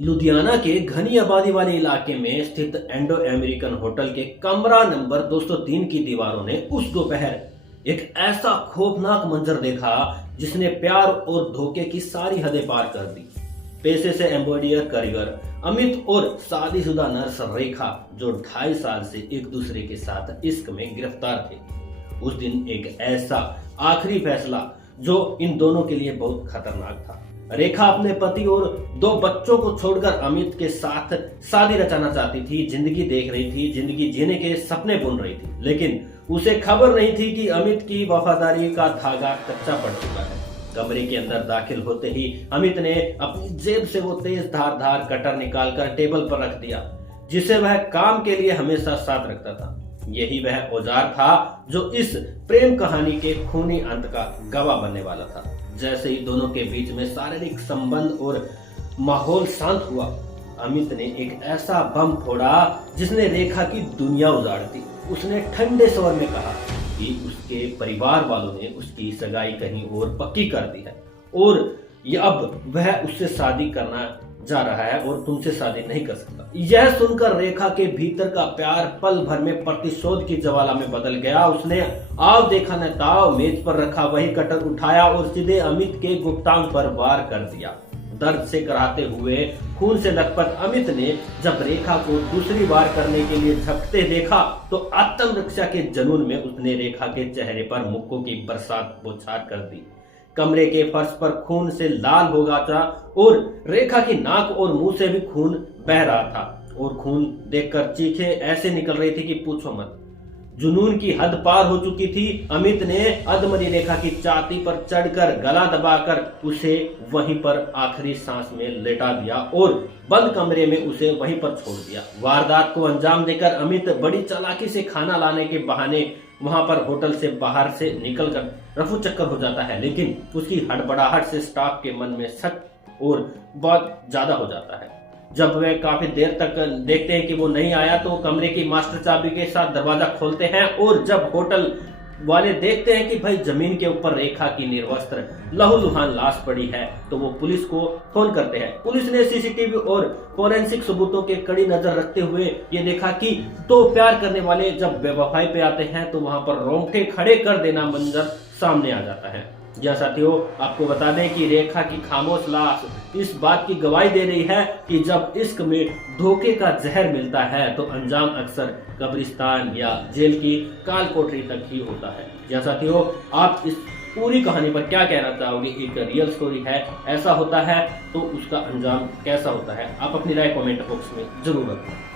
लुधियाना के घनी आबादी वाले इलाके में स्थित एंडो अमेरिकन होटल के कमरा नंबर 203 की दीवारों ने उस दोपहर एक ऐसा खौफनाक मंजर देखा जिसने प्यार और धोखे की सारी हदें पार कर दी। पेशे से एम्ब्रॉयडर कारीगर अमित और शादीशुदा नर्स रेखा, जो 2.5 साल से एक दूसरे के साथ इश्क में गिरफ्तार थे, उस दिन एक ऐसा आखिरी फैसला जो इन दोनों के लिए बहुत खतरनाक था। रेखा अपने पति और 2 बच्चों को छोड़कर अमित के साथ शादी रचाना चाहती थी, जिंदगी देख रही थी, जिंदगी जीने के सपने बुन रही थी, लेकिन उसे खबर नहीं थी कि अमित की वफादारी का धागा कच्चा पड़ चुका है। कमरे के अंदर दाखिल होते ही अमित ने अपनी जेब से वो तेज धारदार कटर निकालकर टेबल पर रख दिया, जिसे वह काम के लिए हमेशा साथ रखता था। यही वह औजार था जो इस प्रेम कहानी के खूनी अंत का गवाह बनने वाला था। जैसे ही दोनों के बीच में शारीरिक संबंध और माहौल शांत हुआ, अमित ने एक ऐसा बम फोड़ा जिसने रेखा की दुनिया उजाड़ दी। उसने ठंडे स्वर में कहा कि उसके परिवार वालों ने उसकी सगाई कहीं और पक्की कर दी है और अब वह उससे शादी करना जा रहा है और तुमसे शादी नहीं कर सकता। यह सुनकर रेखा के भीतर का प्यार पल भर में प्रतिशोध की ज्वाला में बदल गया। उसने आव देखा न ताव मेज पर रखा वही कटर उठाया और सीधे अमित के गुप्तांग पर वार कर दिया। दर्द से कराहते हुए, खून से लथपथ अमित ने जब रेखा को दूसरी बार करने के लिए झपकते देखा तो आत्मरक्षा के जुनून में उसने रेखा के चेहरे पर मुक्कों की बरसात बौछार कर दी। कमरे के फर्श पर खून से लाल हो गया था और रेखा की नाक और मुंह से भी खून बह रहा था और खून देखकर चीखें ऐसे निकल रही थी कि पूछो मत। जुनून की हद पार हो चुकी थी। अमित ने अधमरी रेखा की छाती पर चढ़कर गला दबाकर उसे वहीं पर आखिरी सांस में लेटा दिया और बंद कमरे में उसे वहीं पर छोड़ दिया। वारदात को अंजाम देकर अमित बड़ी चालाकी से खाना लाने के बहाने वहां पर होटल से बाहर से निकलकर रफू चक्कर हो जाता है, लेकिन उसकी हड़बड़ाहट से स्टाफ के मन में शक और बहुत ज्यादा हो जाता है। जब वे काफी देर तक देखते हैं कि वो नहीं आया तो कमरे की मास्टर चाबी के साथ दरवाजा खोलते हैं और जब होटल वाले देखते हैं कि भाई जमीन के ऊपर रेखा की निर्वस्त्र लहूलुहान लाश पड़ी है तो वो पुलिस को फोन करते हैं। पुलिस ने सीसीटीवी और फोरेंसिक सबूतों के कड़ी नजर रखते हुए ये देखा कि 2 प्यार करने वाले जब बेवफाई पे आते हैं तो वहां पर रोंगटे खड़े कर देना मंजर सामने आ जाता है। या साथियों, आपको बता दें कि रेखा की खामोश लाश इस बात की गवाही दे रही है कि जब इश्क में धोखे का जहर मिलता है तो अंजाम अक्सर कब्रिस्तान या जेल की काल कोठरी तक ही होता है। या साथियों, आप इस पूरी कहानी पर क्या कहना चाहोगे? एक रियल स्टोरी है, ऐसा होता है तो उसका अंजाम कैसा होता है? आप अपनी राय कमेंट बॉक्स में जरूर रखें।